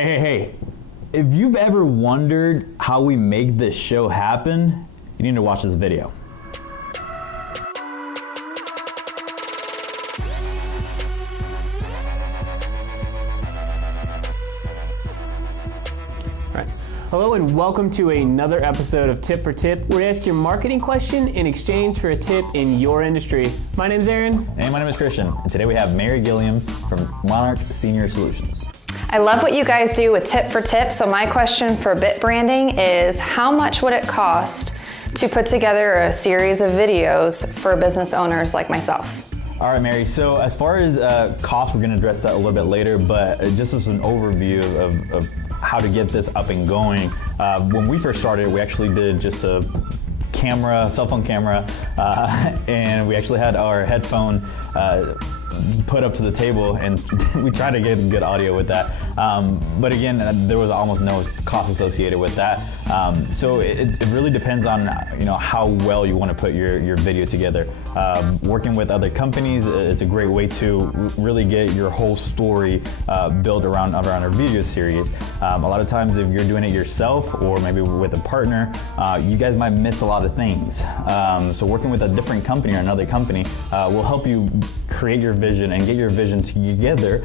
Hey. If you've ever wondered how we make this show happen, you need to watch this video. Hello and welcome to another episode of Tip for Tip, where we ask your marketing question in exchange for a tip in your industry. My name's Aaron. And my name is Christian. And today we have Mary Gilliam from Monarch Senior Solutions. I love what you guys do with Tip for Tip. So my question for BitBranding is, how much would it cost to put together a series of videos for business owners like myself? All right, Mary. So as far as cost, we're going to address that a little bit later, but just as an overview of how to get this up and going. When we first started, we actually did just a camera, cell phone camera, and we actually had our headphone put up to the table, and we tried to get good audio with that. But again, there was almost no cost associated with that. So it really depends on how well you want to put your video together. Working with other companies, it's a great way to really get your whole story built around our video series. A lot of times, if you're doing it yourself or maybe with a partner, you guys might miss a lot of things. So working with a different company or another company will help you create your vision and get your vision together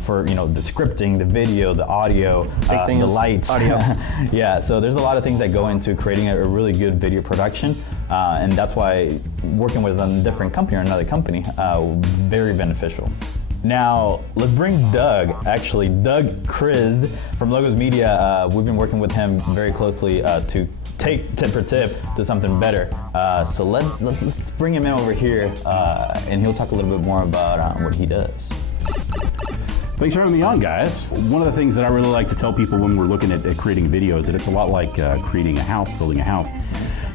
for the scripting, the video, the audio, the lights, audio. Yeah, so there's a lot of things that go into creating a really good video production, and that's why working with a different company or another company very beneficial. Now, let's bring Doug Kriz from Logos Media. We've been working with him very closely to take Tip for Tip to something better. So let's bring him in over here, and he'll talk a little bit more about what he does. Thanks for having me on, guys. One of the things that I really like to tell people when we're looking at creating videos, that it's a lot like creating a house, building a house.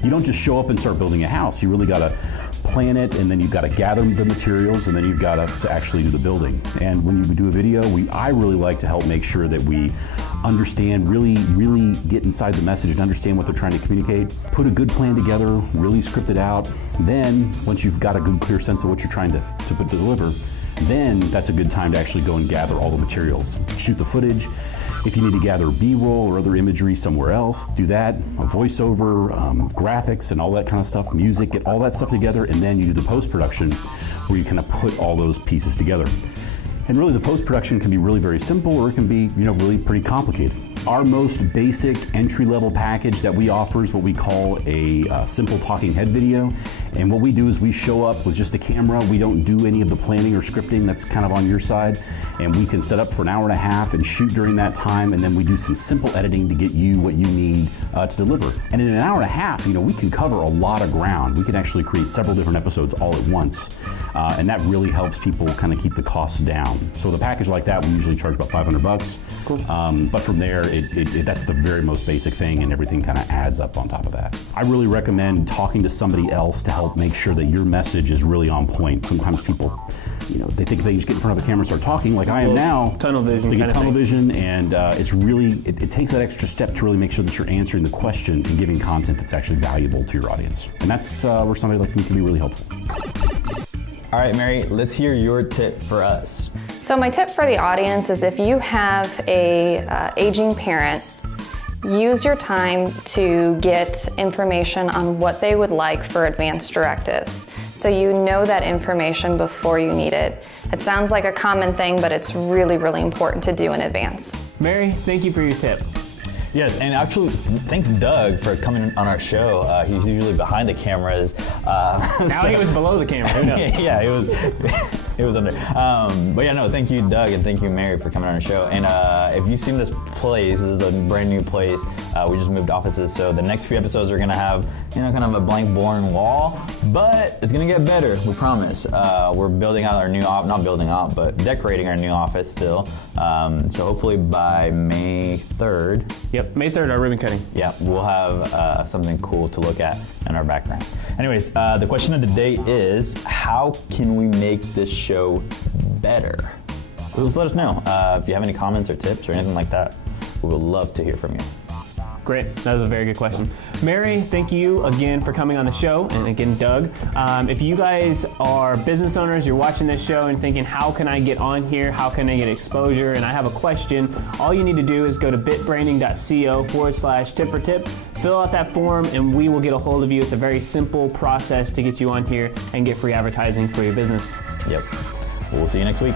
You don't just show up and start building a house. You really got to plan it, and then you've got to gather the materials, and then you've got to actually do the building. And when you do a video, I really like to help make sure that we understand, really get inside the message and understand what they're trying to communicate, put a good plan together, really script it out. Then, once you've got a good, clear sense of what you're trying to deliver, then that's a good time to actually go and gather all the materials. Shoot the footage. If you need to gather B-roll or other imagery somewhere else, do that. A voiceover, graphics and all that kind of stuff, music, get all that stuff together, and then you do the post-production where you kind of put all those pieces together. And really the post-production can be really very simple, or it can be really pretty complicated. Our most basic entry-level package that we offer is what we call a simple talking head video. And what we do is we show up with just a camera. We don't do any of the planning or scripting. That's kind of on your side. And we can set up for an hour and a half and shoot during that time. And then we do some simple editing to get you what you need to deliver. And in an hour and a half, we can cover a lot of ground. We can actually create several different episodes all at once. And that really helps people kind of keep the costs down. So the package like that, we usually charge about $500. Cool. But from there, that's the very most basic thing, and everything kind of adds up on top of that. I really recommend talking to somebody else to help make sure that your message is really on point. Sometimes people, they think they just get in front of the camera and start talking like I am now. Tunnel vision. They get tunnel vision, and it's really, it takes that extra step to really make sure that you're answering the question and giving content that's actually valuable to your audience. And that's where somebody like me can be really helpful. All right, Mary, let's hear your tip for us. So my tip for the audience is, if you have a aging parent, use your time to get information on what they would like for advanced directives, so you know that information before you need it. It sounds like a common thing, but it's really, really important to do in advance. Mary, thank you for your tip. Yes, and actually, thanks Doug for coming on our show. He's usually behind the cameras. Now he was below the camera. Who knows? Yeah, it was under. But yeah, no, thank you, Doug, and thank you, Mary, for coming on our show. And if you've seen this place, this is a brand new place. We just moved offices, so the next few episodes are gonna have, kind of a blank, boring wall, but it's gonna get better, we promise. We're building out our new not building out, but decorating our new office still. So hopefully by May 3rd. Yep, May 3rd, our ribbon cutting. Yeah, we'll have something cool to look at in our background. Anyways, the question of the day is, how can we make this show better? Just let us know. If you have any comments or tips or anything like that, we would love to hear from you. Great, that was a very good question. Mary, thank you again for coming on the show, and again, Doug. If you guys are business owners, you're watching this show and thinking, how can I get on here? How can I get exposure? And I have a question. All you need to do is go to bitbranding.co/tip for tip, fill out that form, and we will get a hold of you. It's a very simple process to get you on here and get free advertising for your business. Yep. We'll see you next week.